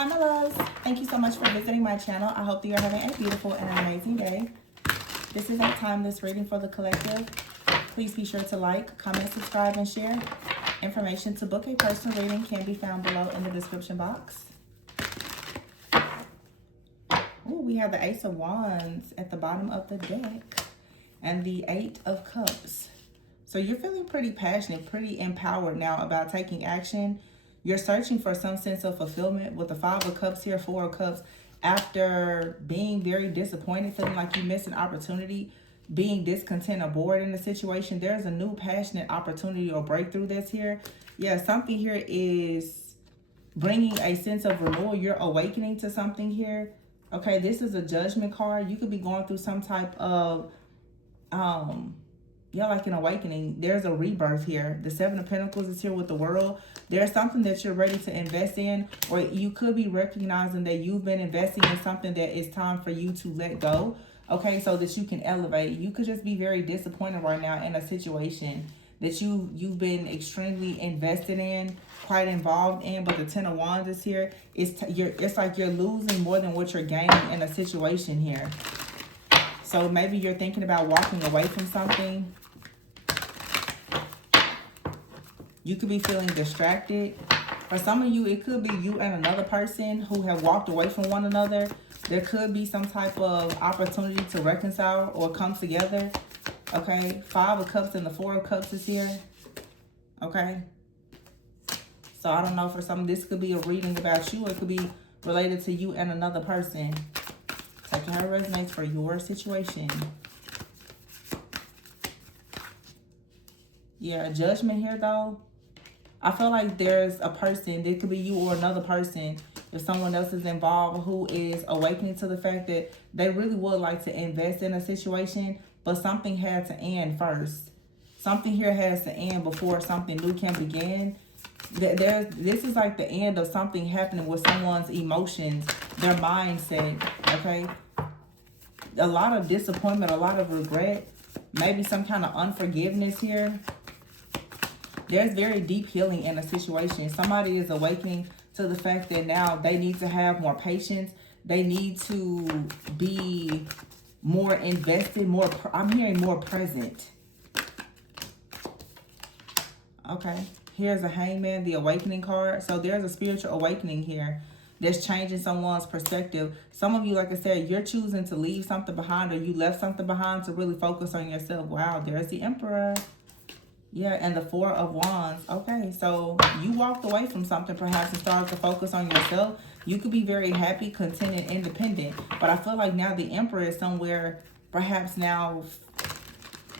Hi my loves, thank you so much for visiting my channel. I hope that you're having a beautiful and amazing day. This is our timeless reading for the collective. Please be sure to like, comment, subscribe, and share. Information to book a personal reading can be found below in the description box. Ooh, we have the Ace of Wands at the bottom of the deck and the Eight of Cups. So you're feeling pretty passionate, pretty empowered now about taking action. You're searching for some sense of fulfillment with the Five of Cups here, Four of Cups. After being very disappointed, feeling like you missed an opportunity, being discontent or bored in the situation, there's a new passionate opportunity or breakthrough that's here. Yeah, something here is bringing a sense of renewal. You're awakening to something here. Okay, this is a Judgment card. You could be going through some type of like an awakening. There's a rebirth here. The Seven of Pentacles is here with the World. There's something that you're ready to invest in, or you could be recognizing that you've been investing in something that it's time for you to let go. Okay, so that you can elevate. You could just be very disappointed right now in a situation that you've been extremely invested in, quite involved in, but the Ten of Wands is here. It's like you're losing more than what you're gaining in a situation here. So maybe you're thinking about walking away from something. You could be feeling distracted. For some of you, it could be you and another person who have walked away from one another. There could be some type of opportunity to reconcile or come together. Okay, Five of Cups and the Four of Cups is here. Okay. So I don't know, for some, this could be a reading about you. It could be related to you and another person. Take how it resonates for your situation. Yeah, Judgment here though. I feel like there's a person, it could be you or another person, if someone else is involved, who is awakening to the fact that they really would like to invest in a situation, but something had to end first. Something here has to end before something new can begin. This is like the end of something happening with someone's emotions, their mindset, okay? A lot of disappointment, a lot of regret, maybe some kind of unforgiveness here. There's very deep healing in a situation. Somebody is awakening to the fact that now they need to have more patience. They need to be more invested, I'm hearing more present. Okay, here's a Hangman, the Awakening card. So there's a spiritual awakening here that's changing someone's perspective. Some of you, like I said, you're choosing to leave something behind, or you left something behind to really focus on yourself. Wow, there's the Emperor. Yeah, and the Four of Wands. Okay, so you walked away from something perhaps and started to focus on yourself. You could be very happy, content, and independent. But I feel like now the Emperor is somewhere, perhaps now,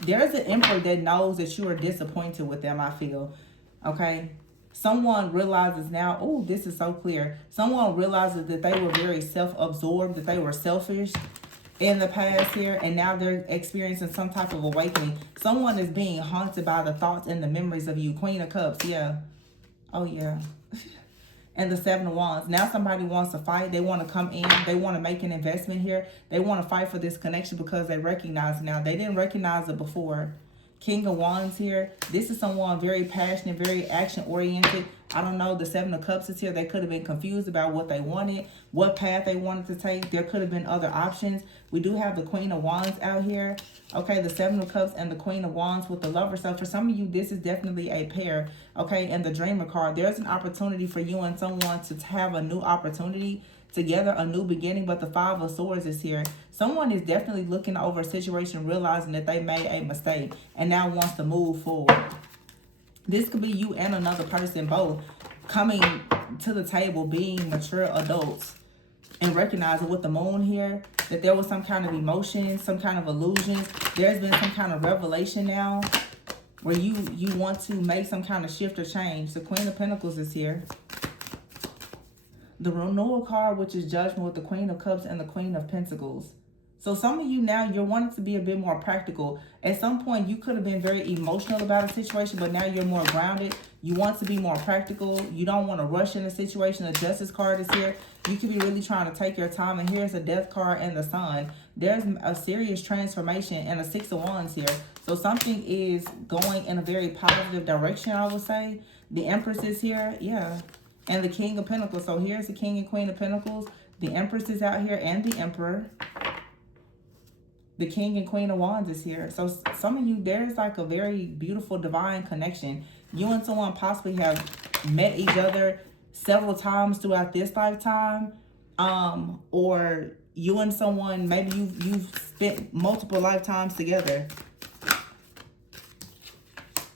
there's an Emperor that knows that you are disappointed with them, I feel. Okay? Someone realizes now, oh, this is so clear. Someone realizes that they were very self-absorbed, that they were selfish in the past here, and now they're experiencing some type of awakening. Someone is being haunted by the thoughts and the memories of you. Queen of Cups, yeah. Oh, yeah. And the Seven of Wands. Now somebody wants to fight. They want to come in. They want to make an investment here. They want to fight for this connection because they recognize now. They didn't recognize it before. King of Wands here. This is someone very passionate, very action-oriented. I don't know, the Seven of Cups is here. They could have been confused about what they wanted, what path they wanted to take. There could have been other options. We do have the Queen of Wands out here. Okay, the Seven of Cups and the Queen of Wands with the Lover. So for some of you, this is definitely a pair. Okay, and the Dreamer card. There's an opportunity for you and someone to have a new opportunity together, a new beginning. But the Five of Swords is here. Someone is definitely looking over a situation, realizing that they made a mistake and now wants to move forward. This could be you and another person, both coming to the table, being mature adults, and recognizing with the Moon here that there was some kind of emotion, some kind of illusions. There's been some kind of revelation now where you want to make some kind of shift or change. The Queen of Pentacles is here. The Renewal card, which is Judgment, with the Queen of Cups and the Queen of Pentacles. So some of you now, you're wanting to be a bit more practical. At some point, you could have been very emotional about a situation, but now you're more grounded. You want to be more practical. You don't want to rush in a situation. The Justice card is here. You could be really trying to take your time. And here's a Death card and the Sun. There's a serious transformation and a Six of Wands here. So something is going in a very positive direction, I would say. The Empress is here. Yeah. and the King of Pentacles. So here's the King and Queen of Pentacles. The Empress is out here and the Emperor. The King and Queen of Wands is here. So some of you, there's like a very beautiful divine connection. You and someone possibly have met each other several times throughout this lifetime. Or you and someone, maybe you've spent multiple lifetimes together.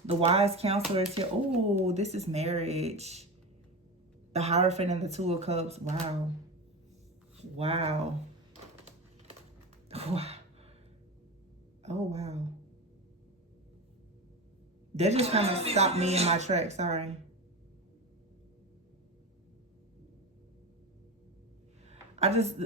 The Wise Counselor is here. Oh, this is marriage. The Hierophant and the Two of Cups. Wow. Wow. Wow. Oh, wow. That just kind of stopped me in my tracks. Sorry.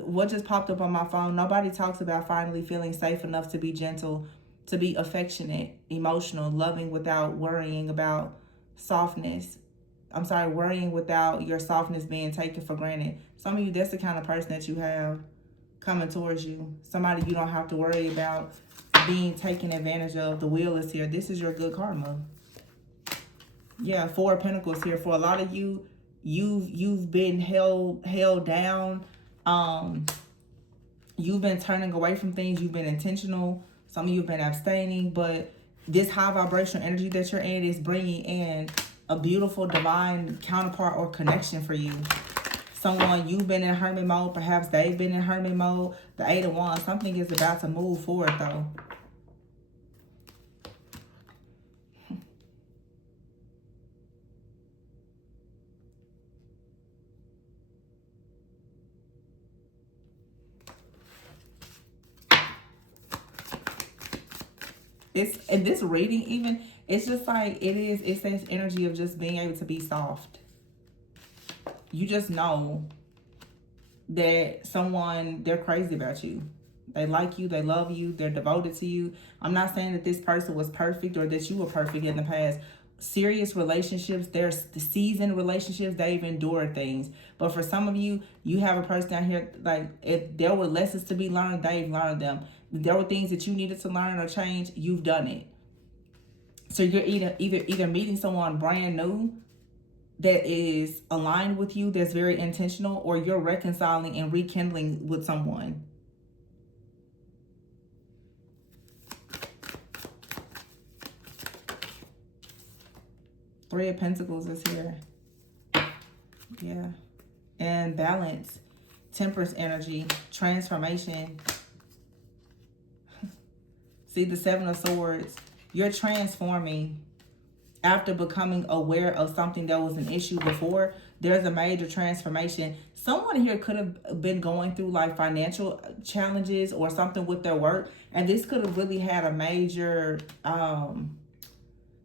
What just popped up on my phone, nobody talks about finally feeling safe enough to be gentle, to be affectionate, emotional, loving without worrying about softness. I'm sorry, worrying without your softness being taken for granted. Some of you, that's the kind of person that you have coming towards you. Somebody you don't have to worry about being taken advantage of. The Wheel is here. This is your good karma. Yeah, Four of Pentacles here. For a lot of you, you've been held down. You've been turning away from things. You've been intentional. Some of you have been abstaining, but this high vibrational energy that you're in is bringing in a beautiful divine counterpart or connection for you. Someone, you've been in hermit mode. Perhaps they've been in hermit mode. The Eight of Wands. Something is about to move forward, though. And this reading even, it's just like it says energy of just being able to be soft. You just know that someone, they're crazy about you. They like you, they love you, they're devoted to you. I'm not saying that this person was perfect or that you were perfect in the past. Serious relationships, there's the seasoned relationships, they've endured things. But for some of you, you have a person down here, like, if there were lessons to be learned, they've learned them. If there were things that you needed to learn or change, you've done it. So you're either meeting someone brand new that is aligned with you, that's very intentional, or you're reconciling and rekindling with someone. Three of Pentacles is here. Yeah. And balance, Temperance energy, transformation. See, the Seven of Swords. You're transforming after becoming aware of something that was an issue before. There's a major transformation. Someone here could have been going through like financial challenges or something with their work, and this could have really had a major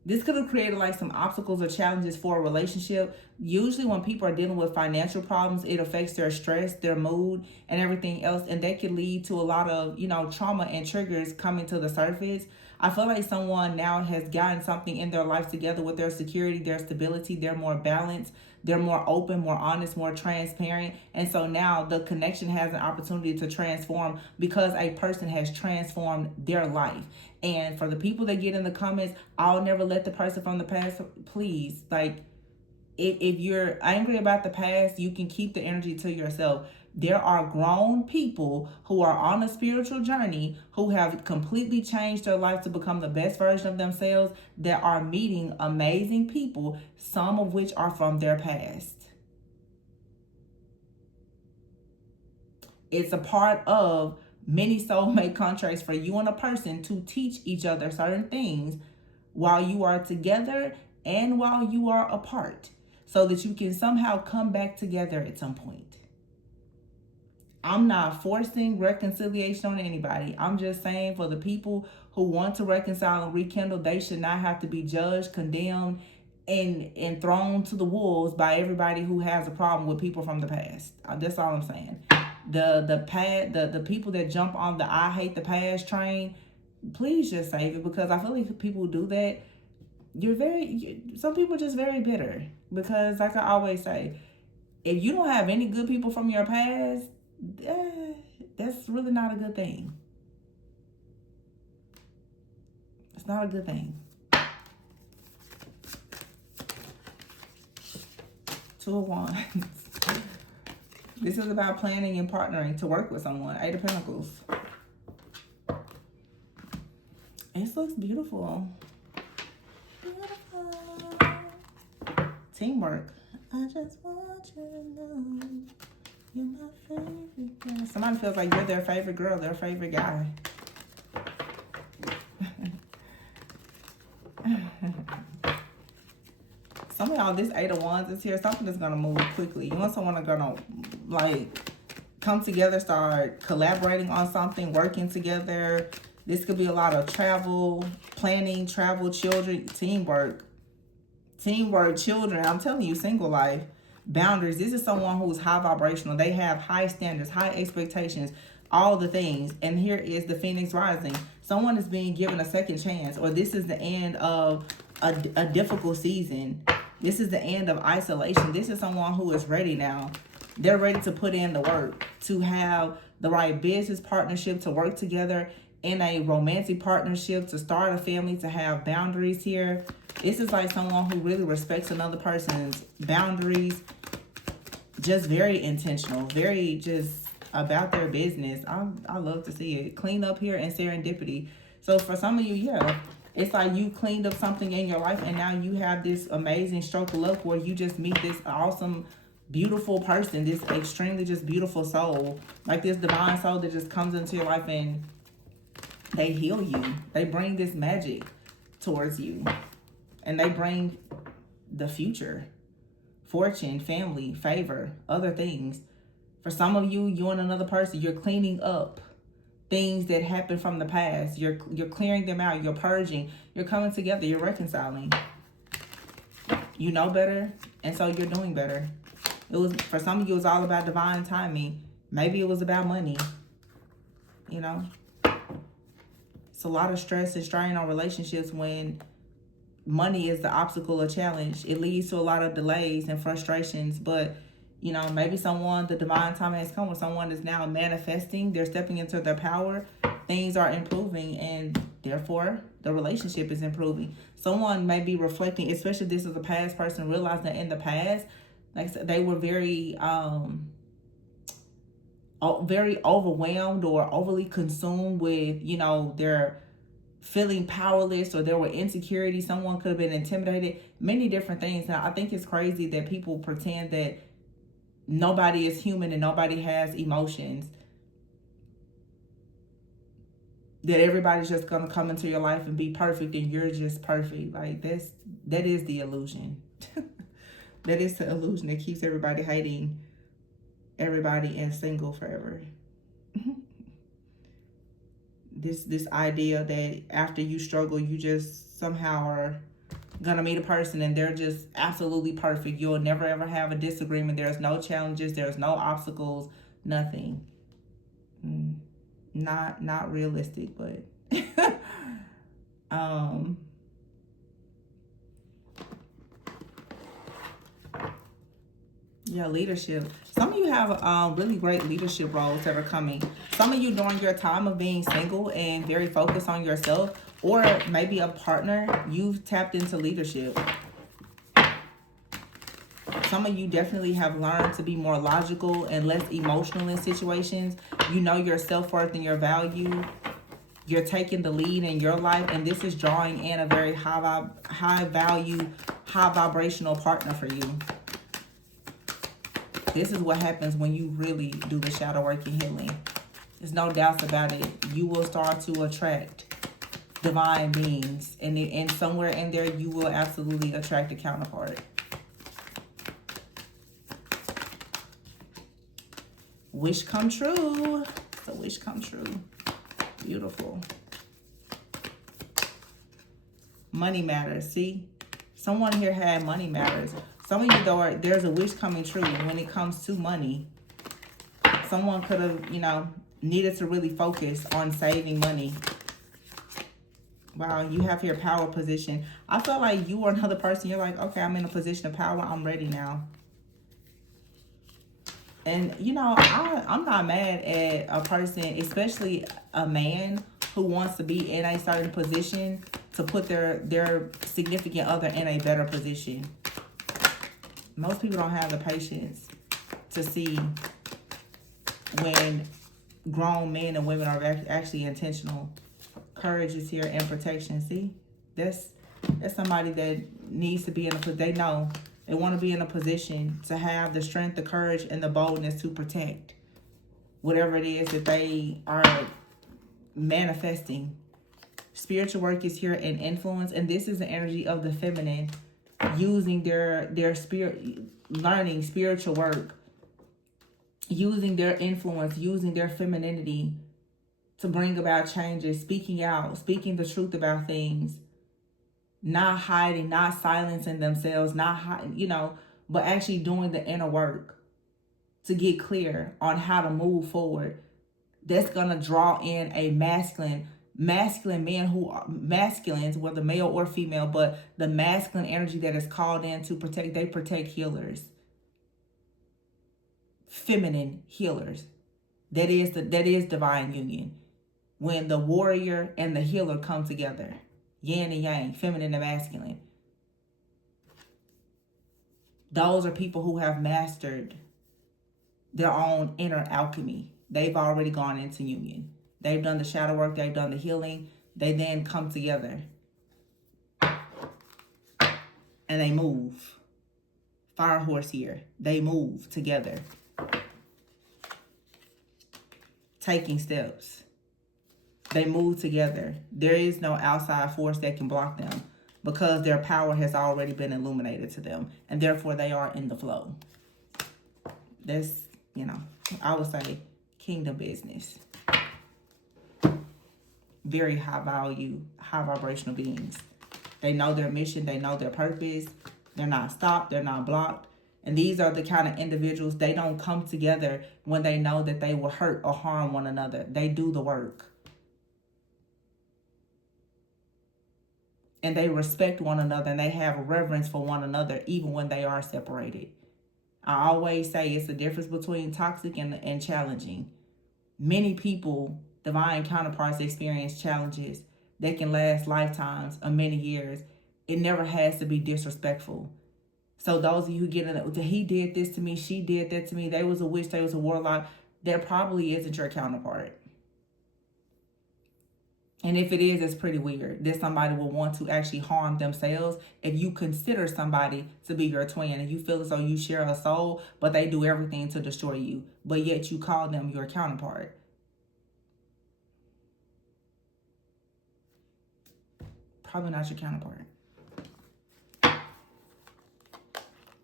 this could have created like some obstacles or challenges for a relationship. Usually when people are dealing with financial problems, it affects their stress, their mood, and everything else. And that could lead to a lot of, trauma and triggers coming to the surface. I feel like someone now has gotten something in their life together with their security, their stability. They're more balanced. They're more open, more honest, more transparent. And so now the connection has an opportunity to transform because a person has transformed their life. And for the people that get in the comments, I'll never let the person from the past, please, like, if you're angry about the past, you can keep the energy to yourself. There are grown people who are on a spiritual journey who have completely changed their life to become the best version of themselves, that are meeting amazing people, some of which are from their past. It's a part of many soulmate contracts for you and a person to teach each other certain things while you are together and while you are apart, so that you can somehow come back together at some point. I'm not forcing reconciliation on anybody. I'm just saying, for the people who want to reconcile and rekindle, they should not have to be judged, condemned, and thrown to the wolves by everybody who has a problem with people from the past. That's all I'm saying. The people that jump on the I hate the past train, please just save it, because I feel like people who do that, some people are just very bitter. Because like I always say, if you don't have any good people from your past, that's really not a good thing. It's not a good thing. Two of Wands. This is about planning and partnering to work with someone. Eight of Pentacles. This looks beautiful. Beautiful. Teamwork. I just want you to know you're my favorite girl. Somebody feels like you're their favorite girl, their favorite guy. Some of y'all, this Eight of Wands is here. Something is going to move quickly. You want someone that's going to, like, come together, start collaborating on something, working together. This could be a lot of travel, planning, travel, children, teamwork. Teamwork, children. I'm telling you, single life. Boundaries. This is someone who's high vibrational. They have high standards, high expectations, all the things. And here is the Phoenix rising. Someone is being given a second chance, or this is the end of a difficult season. This is the end of isolation. This is someone who is ready now. They're ready to put in the work, to have the right business partnership, to work together in a romantic partnership, to start a family, to have boundaries here. This is like someone who really respects another person's boundaries. Just very intentional, very just about their business. I love to see it. Clean up here and serendipity. So for some of you, yeah, it's like you cleaned up something in your life and now you have this amazing stroke of luck where you just meet this awesome, beautiful person, this extremely just beautiful soul, like this divine soul that just comes into your life and they heal you. They bring this magic towards you and they bring the future, fortune, family, favor, other things. For some of you, you and another person, you're cleaning up things that happened from the past. You're clearing them out. You're purging. You're coming together. You're reconciling. You know better, and so you're doing better. It was, for some of you, it was all about divine timing. Maybe it was about money. You know, it's a lot of stress and strain on relationships when money is the obstacle or challenge. It leads to a lot of delays and frustrations, but you know, maybe someone, the divine timing has come, when someone is now manifesting, they're stepping into their power, things are improving, and therefore the relationship is improving. Someone may be reflecting, especially if this is a past person, realizing that in the past, like I said, they were very overwhelmed or overly consumed with, you know, their feeling powerless, or there were insecurities. Someone could have been intimidated, many different things. Now, I think it's crazy that people pretend that nobody is human and nobody has emotions, that everybody's just gonna come into your life and be perfect and you're just perfect. Like that is the illusion. That is the illusion that keeps everybody hating everybody and single forever. This idea that after you struggle, you just somehow are gonna meet a person and they're just absolutely perfect. You'll never ever have a disagreement. There's no challenges, there's no obstacles, nothing. Not realistic, but yeah, leadership. Some of you have really great leadership roles that are coming. Some of you, during your time of being single and very focused on yourself, or maybe a partner, you've tapped into leadership. Some of you definitely have learned to be more logical and less emotional in situations. You know your self-worth and your value. You're taking the lead in your life, and this is drawing in a very high value, high vibrational partner for you. This is what happens when you really do the shadow work and healing. There's no doubts about it. You will start to attract divine beings, and somewhere in there you will absolutely attract a counterpart. Wish come true. It's a wish come true. Beautiful. Money matters. See, someone here had money matters. Some of you, though, there's a wish coming true when it comes to money. Someone could have, you know, needed to really focus on saving money. Wow, you have here power position. I feel like you or another person, you're like, okay, I'm in a position of power. I'm ready now. And, you know, I'm not mad at a person, especially a man who wants to be in a certain position to put their significant other in a better position. Most people don't have the patience to see when grown men and women are actually intentional. Courage is here and protection. See, that's somebody that needs to be in they know they want to be in a position to have the strength, the courage, and the boldness to protect whatever it is that they are manifesting. Spiritual work is here and influence, and this is the energy of the feminine using their spirit, learning spiritual work, using their influence, using their femininity to bring about changes, speaking out, speaking the truth about things, not hiding, not silencing themselves, not hiding, but actually doing the inner work to get clear on how to move forward. That's gonna draw in a masculine men who are masculines, whether male or female, but the masculine energy that is called in to protect. They protect healers, feminine healers. That is divine union. When the warrior and the healer come together, yin and yang, feminine and masculine. Those are people who have mastered their own inner alchemy. They've already gone into union. They've done the shadow work. They've done the healing. They then come together and they move. Fire horse here. They move together, taking steps. They move together. There is no outside force that can block them because their power has already been illuminated to them, and therefore they are in the flow. That's, I would say kingdom business. Very high value, high vibrational beings. They know their mission. They know their purpose. They're not stopped. They're not blocked. And these are the kind of individuals, they don't come together when they know that they will hurt or harm one another. They do the work. And they respect one another, and they have reverence for one another even when they are separated. I always say it's the difference between toxic and challenging. Many people, divine counterparts, experience challenges that can last lifetimes or many years. It never has to be disrespectful. So those of you who get in it, he did this to me, she did that to me, they was a witch, they was a warlock, that probably isn't your counterpart. And if it is, it's pretty weird that somebody will want to actually harm themselves if you consider somebody to be your twin and you feel as though you share a soul, but they do everything to destroy you, but yet you call them your counterpart. Probably not your counterpart.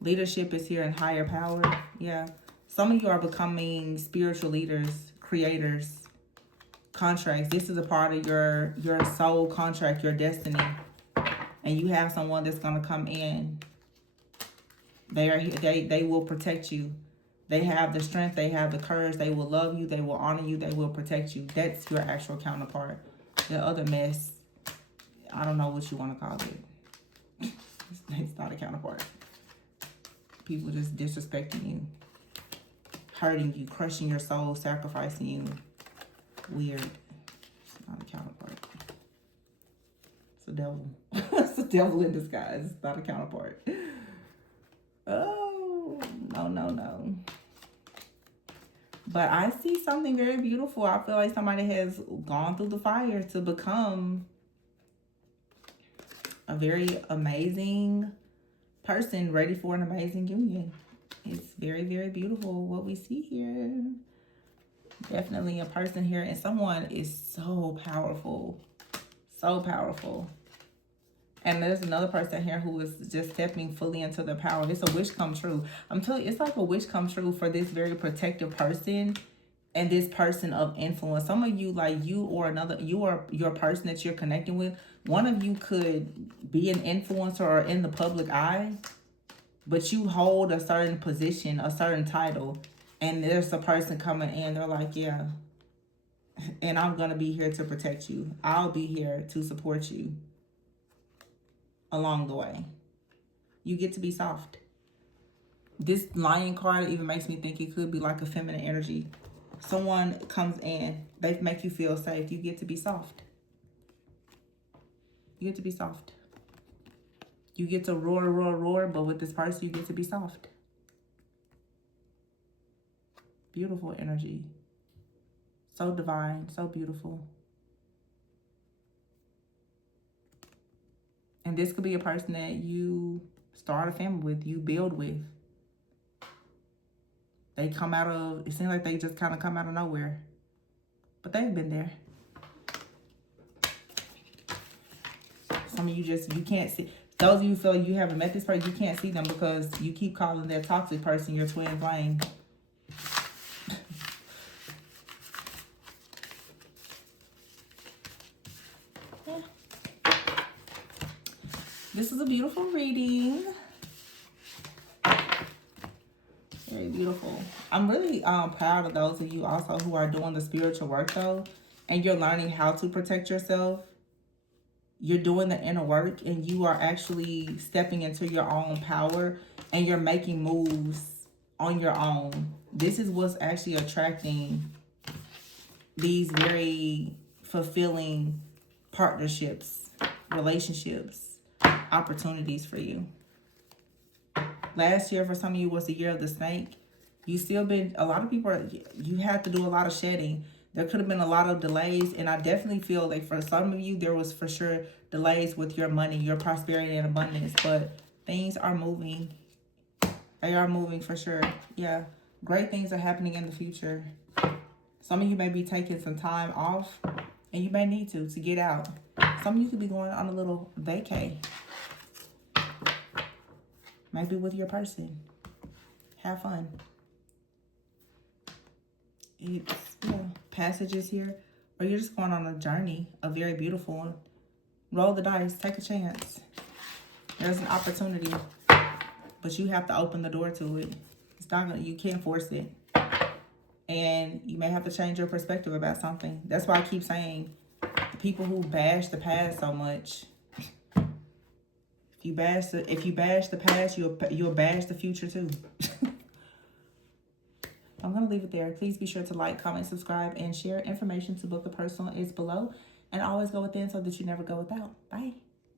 Leadership is here in higher power. Yeah. Some of you are becoming spiritual leaders, creators, contracts. This is a part of your soul contract, your destiny. And you have someone that's going to come in. They are here. They will protect you. They have the strength. They have the courage. They will love you. They will honor you. They will protect you. That's your actual counterpart. The other mess, I don't know what you want to call it. It's not a counterpart. People just disrespecting you, hurting you, crushing your soul, sacrificing you. Weird. It's not a counterpart. It's a devil. It's a devil in disguise. It's not a counterpart. Oh, no. But I see something very beautiful. I feel like somebody has gone through the fire to become a very amazing person ready for an amazing union. It's very, very beautiful what we see here. Definitely a person here, and someone is so powerful. So powerful. And there's another person here who is just stepping fully into their power. It's a wish come true. I'm telling you, it's like a wish come true for this very protective person and this person of influence. Some of you, like you or your person that you're connecting with, one of you could be an influencer or in the public eye, but you hold a certain position, a certain title, and there's a person coming in, they're like, yeah, and I'm going to be here to protect you. I'll be here to support you along the way. You get to be soft. This Lion card even makes me think it could be like a feminine energy. Someone comes in, they make you feel safe. You get to be soft. You get to be soft. You get to roar, roar, roar, but with this person, you get to be soft. Beautiful energy. So divine, so beautiful. And this could be a person that you start a family with, you build with. They come out of, it seems like they just kind of come out of nowhere. But they've been there. Some of you you can't see. Those of you feel like you haven't met this person, you can't see them because you keep calling that toxic person your twin flame. This is a beautiful reading. Very beautiful. I'm really proud of those of you also who are doing the spiritual work though, and you're learning how to protect yourself. You're doing the inner work and you are actually stepping into your own power and you're making moves on your own. This is what's actually attracting these very fulfilling partnerships, relationships, opportunities for you. Last year for some of you was the year of the snake. You still been, a lot of people, you had to do a lot of shedding. There could have been a lot of delays, and I definitely feel like for some of you, there was for sure delays with your money, your prosperity and abundance, but things are moving. They are moving for sure. Yeah, great things are happening in the future. Some of you may be taking some time off, and you may need to get out. Some of you could be going on a little vacay. Maybe with your person. Have fun. It's, passages here. Or you're just going on a journey, a very beautiful one. Roll the dice. Take a chance. There's an opportunity. But you have to open the door to it. It's not gonna, you can't force it. And you may have to change your perspective about something. That's why I keep saying, the people who bash the past so much, if you bash the past, you'll bash the future too. I'm going to leave it there. Please be sure to like, comment, subscribe, and share. Information to book a personal is below. And always go within so that you never go without. Bye.